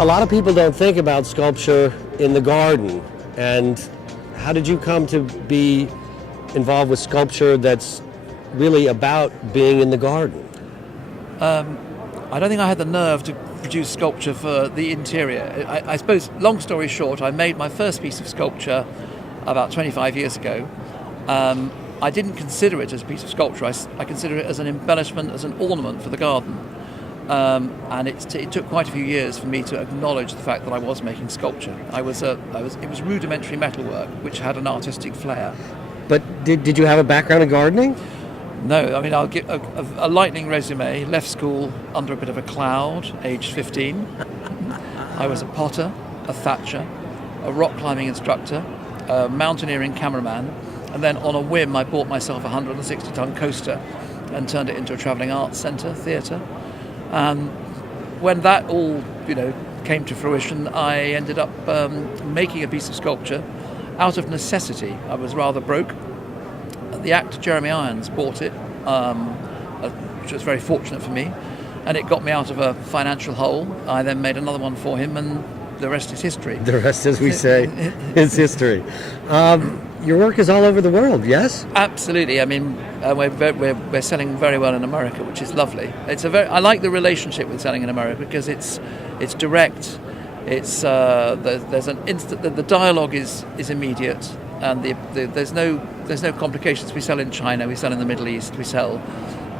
A lot of people don't think about sculpture in the garden. And how did you come to be involved with sculpture that's really about being in the garden? I don't think I had the nerve to produce sculpture for the interior. I suppose, long story short, I made my first piece of sculpture about 25 years ago. I didn't consider it as a piece of sculpture. I consider it as an embellishment, as an ornament for the garden. And it took quite a few years for me to acknowledge the fact that I was making sculpture. It was rudimentary metalwork, which had an artistic flair. But did you have a background in gardening? No, I mean, I'll give a lightning resume. Left school under a bit of a cloud, aged 15. I was a potter, a thatcher, a rock climbing instructor, a mountaineering cameraman, and then on a whim I bought myself a 160-ton coaster and turned it into a travelling arts centre, theatre. When that all, came to fruition, I ended up making a piece of sculpture out of necessity. I was rather broke. The actor Jeremy Irons bought it, which was very fortunate for me, and it got me out of a financial hole. I then made another one for him, and the rest is history. The rest, as we say, is history. Your work is all over the world, yes? Absolutely. I mean, we're selling very well in America, which is lovely. I like the relationship with selling in America because it's direct. It's there's an instant. The dialogue is immediate, and there's no complications. We sell in China, we sell in the Middle East, we sell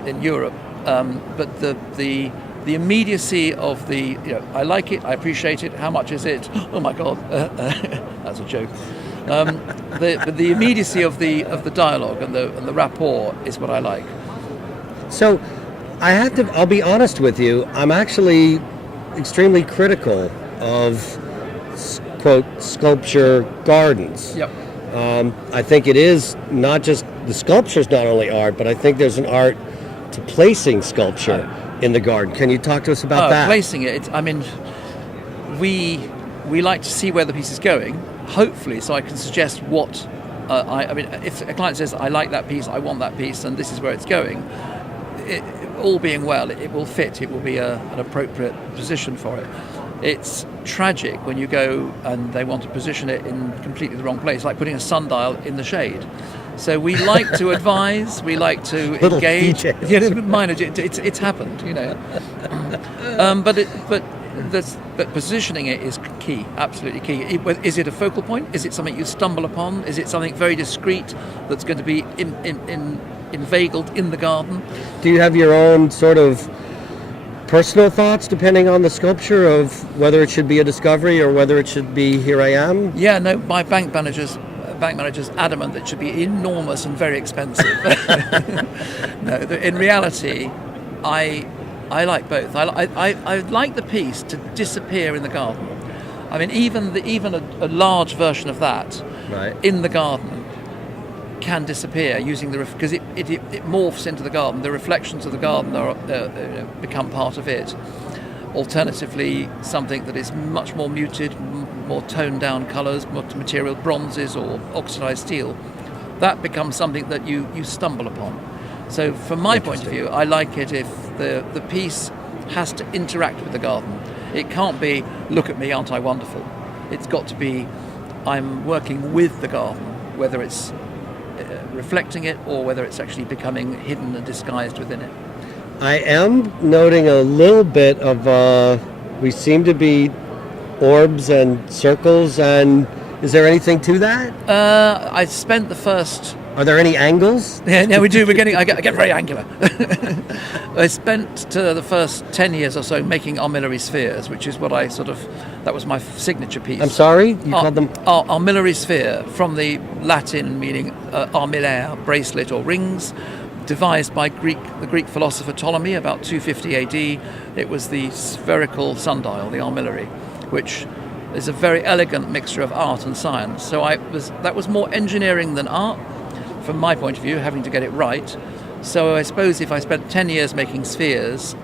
in Europe, but the immediacy of I like it, I appreciate it. How much is it? Oh my God, that's a joke. The immediacy of the dialogue and the rapport is what I like. So, I'll be honest with you. I'm actually extremely critical of quote sculpture gardens. Yep. I think it is not just the sculpture's not only art, but I think there's an art to placing sculpture in the garden. Can you talk to us about that? Placing it. I mean, we like to see where the piece is going. Hopefully, so I can suggest what. I mean, if a client says, "I like that piece, I want that piece, and this is where it's going," all being well, it will fit. It will be an appropriate position for it. It's tragic when you go and they want to position it in completely the wrong place, like putting a sundial in the shade. So we like to advise, we like to engage. Minor, it's happened, But positioning it is key, absolutely key. Is it a focal point? Is it something you stumble upon? Is it something very discreet that's going to be inveigled in the garden? Do you have your own sort of personal thoughts depending on the sculpture of whether it should be a discovery or whether it should be here I am? Yeah, no, my bank manager's adamant that it should be enormous and very expensive. No, in reality, I like both. I like the piece to disappear in the garden. I mean, even a large version of that in the garden can disappear using because it morphs into the garden. The reflections of the garden become part of it. Alternatively, something that is much more muted, more toned down colours, more material, bronzes or oxidized steel, that becomes something that you stumble upon. So from my point of view, I like it if the piece has to interact with the garden. It can't be, look at me, aren't I wonderful? It's got to be, I'm working with the garden, whether it's reflecting it or whether it's actually becoming hidden and disguised within it. I am noting a little bit of, we seem to be orbs and circles, and is there anything to that? I spent the first... Are there any angles? Yeah, no, we do. I get very angular. I spent the first 10 years or so making armillary spheres, which is what that was my signature piece. I'm sorry? You called them? Armillary sphere, from the Latin meaning armillaire, bracelet or rings, devised by the Greek philosopher Ptolemy about 250 AD. It was the spherical sundial, the armillary, which is a very elegant mixture of art and science. So that was more engineering than art, from my point of view, having to get it right. So I suppose if I spent 10 years making spheres,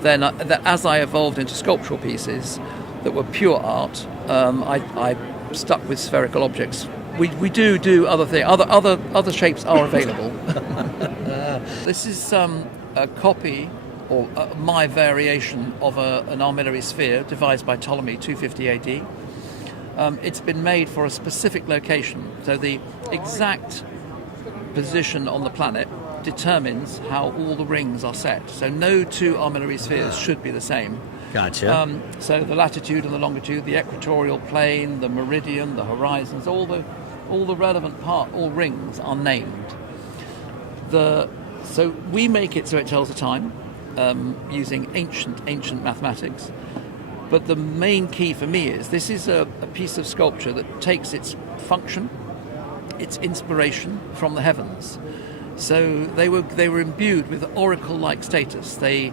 then as I evolved into sculptural pieces that were pure art, I stuck with spherical objects. We do other things. Other shapes are available. This is a copy or my variation of an armillary sphere devised by Ptolemy 250 AD. It's been made for a specific location, so the exact position on the planet determines how all the rings are set. So no two armillary spheres should be the same. Gotcha. So the latitude and the longitude, the equatorial plane, the meridian, the horizons, all the relevant all rings are named. So we make it so it tells the time using ancient mathematics. But the main key for me is this is a piece of sculpture that takes its function, its inspiration from the heavens. So they were imbued with oracle-like status. They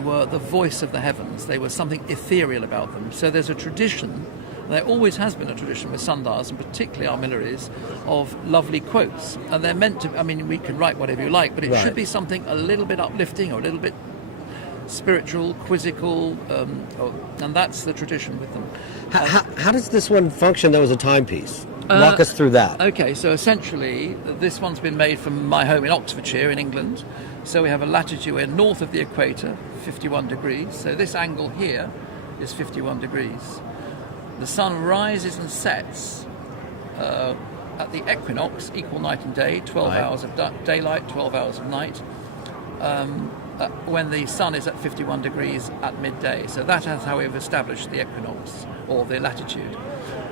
were the voice of the heavens. They were something ethereal about them. So there's a tradition, there always has been a tradition with sundials, and particularly armillaries, of lovely quotes. And they're meant to, I mean, we can write whatever you like, but it should be something a little bit uplifting or a little bit spiritual, quizzical, and that's the tradition with them. How does this one function, though, as a timepiece? Walk us through that. Okay, so essentially, this one's been made from my home in Oxfordshire in England. So we have a latitude, we're north of the equator, 51 degrees. So this angle here is 51 degrees. The sun rises and sets at the equinox, equal night and day, 12 hours of daylight, 12 hours of night, when the sun is at 51 degrees at midday. So that is how we've established the equinox, or the latitude.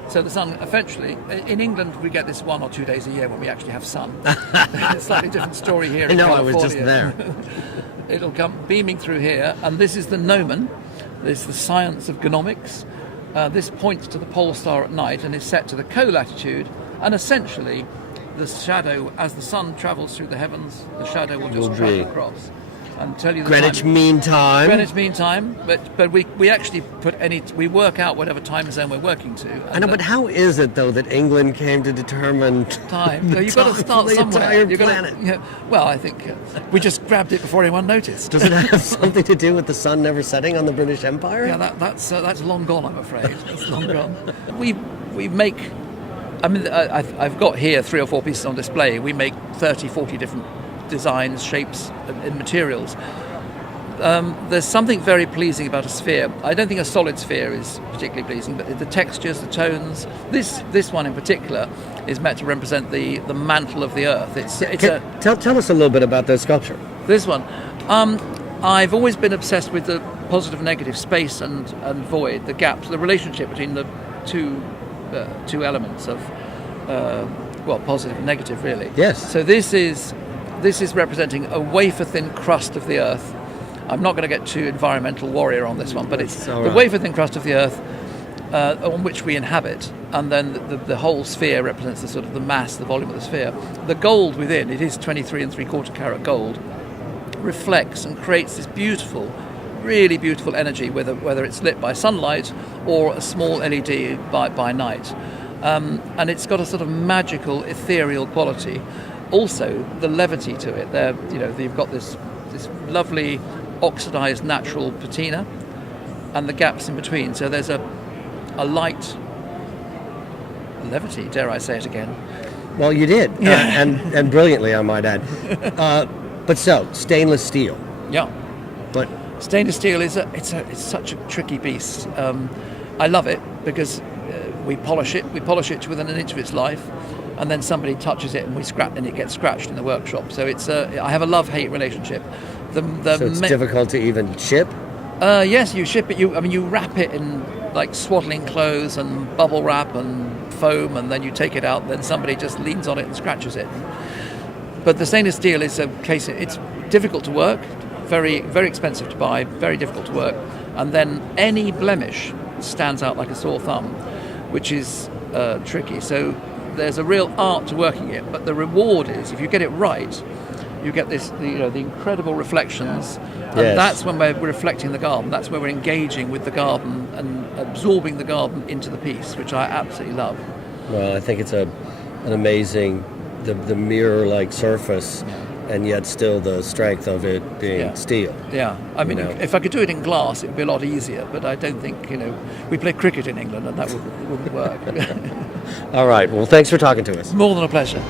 So the sun, eventually, in England we get this 1 or 2 days a year when we actually have sun. It's a slightly different story here in California. I was just there. It'll come beaming through here, and this is the gnomon. This is the science of gnomics. This points to the pole star at night and is set to the co-latitude, and essentially the shadow, as the sun travels through the heavens, the shadow will just travel across and tell you the Greenwich time. Mean Time. Greenwich Mean Time, but we actually we work out whatever time zone we're working to. I know, but how is it though that England came to determine time? the You've got to start the somewhere. entire planet? Well, I think we just grabbed it before anyone noticed. Does it have something to do with the sun never setting on the British Empire? Yeah, that's long gone, I'm afraid. It's long gone. We make. I mean, I've got here 3 or 4 pieces on display. We make 30, 40 different designs, shapes, and materials. There's something very pleasing about a sphere. I don't think a solid sphere is particularly pleasing, but the textures, the tones. This one in particular is meant to represent the mantle of the earth. Tell us a little bit about the sculpture. This one. I've always been obsessed with the positive and negative, space and void, the gaps, the relationship between the two elements of positive and negative, really. Yes. So this is representing a wafer-thin crust of the earth. I'm not going to get too environmental warrior on this one, but it's the wafer-thin crust of the earth on which we inhabit, and then the whole sphere represents the sort of the mass, the volume of the sphere. The gold within, it is 23 3/4 carat gold, reflects and creates this beautiful, really beautiful energy, whether it's lit by sunlight or a small LED by night. And it's got a sort of magical, ethereal quality. Also, the levity to it. You've got this lovely oxidized natural patina and the gaps in between. So there's a light levity, dare I say it again. Well, you did, and brilliantly, I might add. But stainless steel. Yeah. But stainless steel it's such a tricky beast. I love it because we polish it to within an inch of its life, and then somebody touches it and it gets scratched in the workshop. So I have a love-hate relationship. So it's difficult to even ship? Yes, you ship it. You wrap it in like swaddling clothes and bubble wrap and foam, and then you take it out. Then somebody just leans on it and scratches it. But the stainless steel is a case. It's difficult to work, very very expensive to buy, very difficult to work, and then any blemish stands out like a sore thumb, which is tricky. So there's a real art to working it. But the reward is if you get it right. You get the incredible reflections, and that's when we're reflecting the garden. That's where we're engaging with the garden and absorbing the garden into the piece, which I absolutely love. Well, I think it's an amazing, the mirror-like surface, and yet still the strength of it being steel. Yeah, I mean, if I could do it in glass, it would be a lot easier. But I don't think we play cricket in England, and that wouldn't work. All right. Well, thanks for talking to us. More than a pleasure.